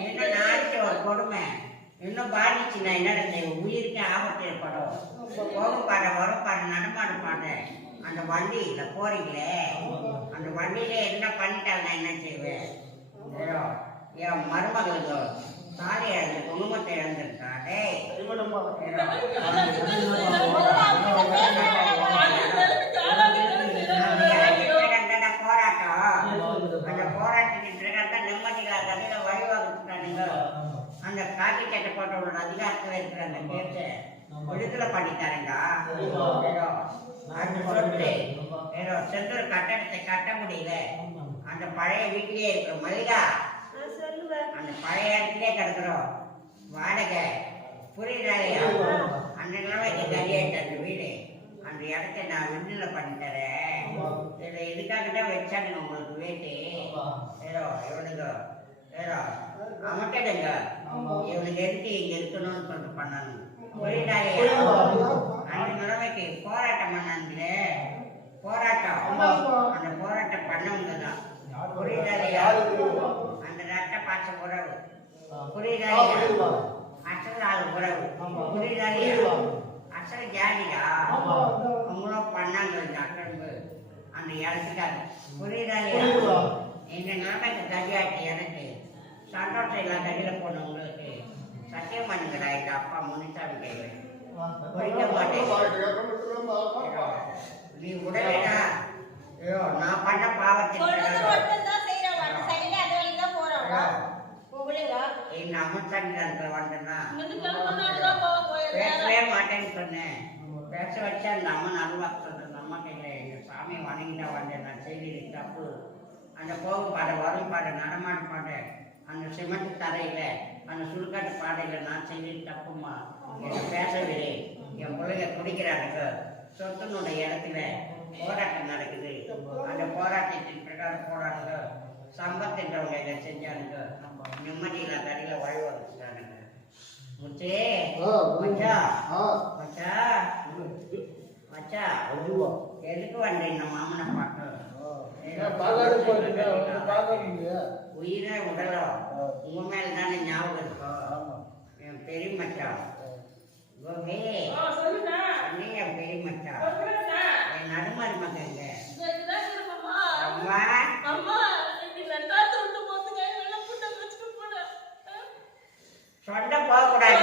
என்ன ஒரு கொடுமை இன்னும் பாதிச்சுன்னா என்ன உயிருக்கு ஆபத்து ஏற்படும் போகும் பாட வரும் பாட நடமாட மாட்டேன் அந்த வண்டியில போறீங்களே அந்த வண்டியில என்ன பண்ணிட்டாங்க என்ன செய்வேன் என் மருமகளுக்கு தாலி இழந்து குடும்பத்தை இழந்திருக்கா டேய் போராட்டம் அந்த போராட்டத்தின் நிம்மதியில அதில் வழிவகுத்துட்டானுங்க அந்த காக்கி சட்டை போட்டவங்களோட அதிகாரத்தில் இருக்கிற அந்த கேட்டு விடுதலை பண்ணிட்டாருங்க ஏதோ செந்தூர் கட்டடத்தை கட்ட முடியல. அந்த பழைய வீட்டிலேயே இருக்கிற மல்லிகா அந்த பழைய இடத்துலயே கிடக்குறோம். வாடகை. புரியுதாலையா அந்த நிலைமைக்கு சரியாயிட்டு அந்த வீடு. அந்த இடத்த நான் விடுதலை பண்ணி தரேன் இதை இதுக்காக தான் வச்சாங்க உங்களுக்கு வீட்டு. ஏதோ இவனுங்க. ஏதோ அமட்டடுங்க இவனுக்கு எதுக்கு இங்க இருக்கணும்னு சொல்லிட்டு பண்ணாங்க புரியுதாலையா அந்த நிலைமைக்கு போராட்டம் பண்ணாங்களே போராட்டம். அந்த போராட்டம் பண்ணவங்க தான். புரியுதாலையா அந்த ரத்த பாச உறவு புரியுதாலையா அசல் ஆள் உறவு புரியுதாலையா அசல் ஜாதியா அவங்களும் பண்ணாங்க அந்த இடத்துக்காக புரியுதாலையா இந்த நிலைமைக்கு கதியாச்சு எனக்கு சந்தோஷம் இல்லாத கதியில் போனவங்களுக்கு சத்தியம் எங்க அப்பா முனிசாமி கையில். மாட்டேன். நீ உடனேடா. ஐயோ நான் பண்ண பாவத்தின் எங்க அம்மன் வந்தேன்னா. பேசவே மாட்டேன்னு சொன்னேன். பேச வச்சா அந்த அம்மன் அருள்வாக்கு அம்மா கையில எங்க சாமி வணங்கிட்டா வந்தேன். நான் செய்தி தப்பு. அந்த போகும் பாட வரும் பாட நடமாட பாட. அந்த சிமெண்ட் தரையில அந்த சுடுகாட்டு பாடையில நான் செய்தி தப்புமா? என்னை பேச விடு என் பிள்ளைங்க குடிக்கிறாங்க சொத்துனுடைய இடத்துல போராட்டம் நடக்குது. அந்த போராட்டத்தின் பிரகாரம் போராடுங்க சம்பத்தின்றவங்க இதை செஞ்சானுங்க நிம்மதியில தடியில வாழ் வந்துட்டானுங்க முச்சே மச்சா மச்சா மச்சா. எதுக்கு வந்தேன் இந்த மாமனை பார்க்க? உயிரே உடலோ உங்க மேல தானே ஞாபகம் இருக்கும் என் பெரியமச்சான் நீங்க பெரியமச்சான் என் நடுமாறி மகங்க அம்மா. அம்மா. சொந்த போகக்கூடாது